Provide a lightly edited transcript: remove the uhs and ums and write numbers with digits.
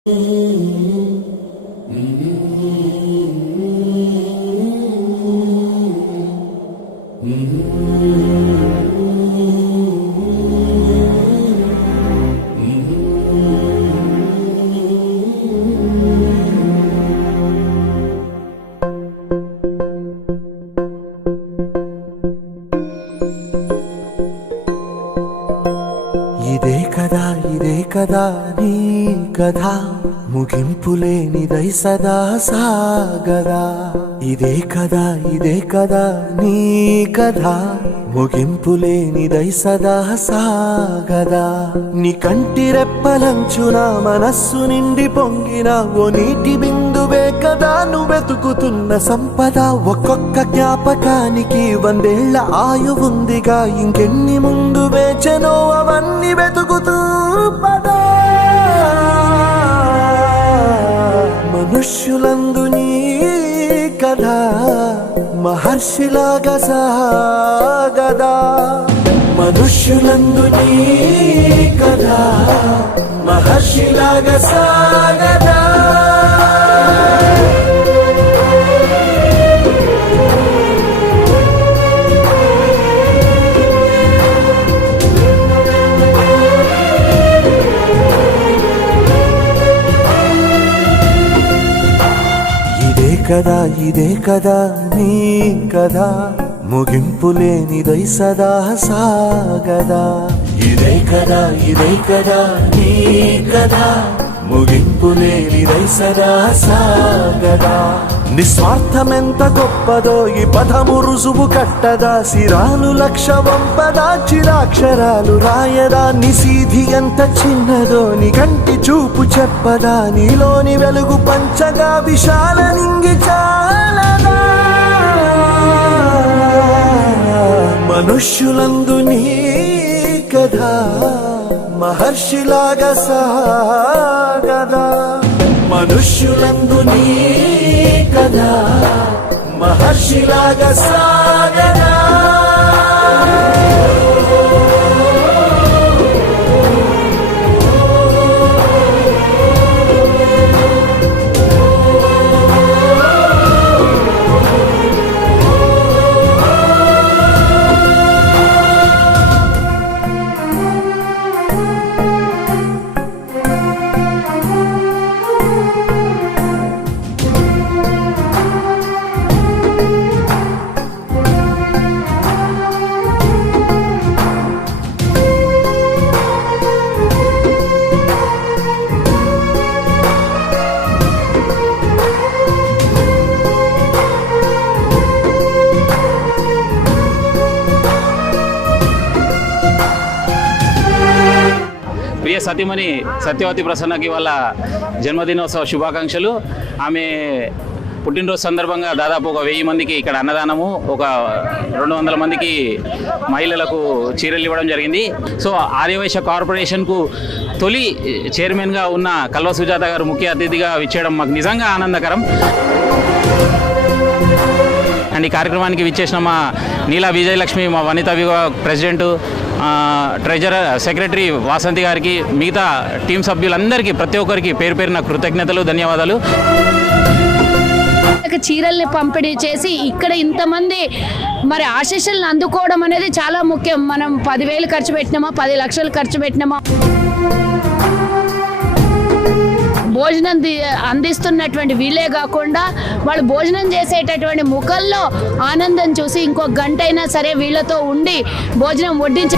ఇదే కదా నీ కథ ముగింపులేనిదై సదా సాగదా. ఇదే కదా నీ కథ ముగింపులేనిదై సదా సాగదా. నీ కంటి రెప్పలంచున మనస్సు నిండి పొంగిన ఓ నీటి బిందువే కదా నువ్వెతుకుతున్న సంపద. ఒక్కొక్క జ్ఞాపకానికి 100 ఏళ్ల ఆయువుందిగా, ఇంకెన్ని ముందు వేచనో అవన్నీ వెతుకుతూ పదా. మనుష్యులందు నీ కథ మహర్షిలాగా సాగదా. మనుష్యులందు నీ కథ మహర్షిలాగా సాగదా. ఇదే కదా నీ కథ ముగింపులేనిదై సదా సాగదా. ఇదే కదా నీ కథ ముగింపులేనిదై సదా సాగదా. నిస్వార్థమెంత గొప్పదో ఈ పదము రుజువు కట్టదా. సిరాలు లక్ష వంపదా, చిరాక్షరాలు రాయదా. నిసీధి ఎంత చిన్నదో నీ కంటి చూపు చెప్పదా. నీలోని వెలుగు పంచగా విశాల నింగి చాలదా. మనుష్యులందు నీ కథ మహర్షిలాగా సాగదా. మనుష్యులందు నీ కథ మహర్షిలాగా సాగదా. ప్రియ సతీమణి సత్యవతి ప్రసన్నకి వాళ్ళ జన్మదినోత్సవ శుభాకాంక్షలు. ఆమె పుట్టినరోజు సందర్భంగా దాదాపు ఒక 1000 మందికి ఇక్కడ అన్నదానము, ఒక 200 మందికి మహిళలకు చీరలు ఇవ్వడం జరిగింది. సో ఆర్యవైశ్య కార్పొరేషన్కు తొలి చైర్మన్గా ఉన్న కల్వ సుజాత గారు ముఖ్య అతిథిగా విచ్చేయడం మాకు నిజంగా ఆనందకరం. అండ్ ఈ కార్యక్రమానికి విచ్చేసిన మా నీలా విజయలక్ష్మి, మా వనితా విభాగ ప్రెసిడెంటు, ట్రెజరర్, సెక్రటరీ వాసంతి గారికి, మిగతా టీం సభ్యులందరికీ ప్రతి ఒక్కరికి పేరు పేరున కృతజ్ఞతలు, ధన్యవాదాలు. చీరల్ని పంపిణీ చేసి ఇక్కడ ఇంతమంది మరి ఆశీస్సులను అందుకోవడం అనేది చాలా ముఖ్యం. మనం 10,000 ఖర్చు పెట్టినామా, 10 లక్షలు ఖర్చు పెట్టినామా, భోజనం అందిస్తున్నటువంటి వీళ్ళే కాకుండా వాళ్ళు భోజనం చేసేటటువంటి ముఖంలో ఆనందం చూసి ఇంకో గంట అయినా సరే వీళ్ళతో ఉండి భోజనం వడ్డించ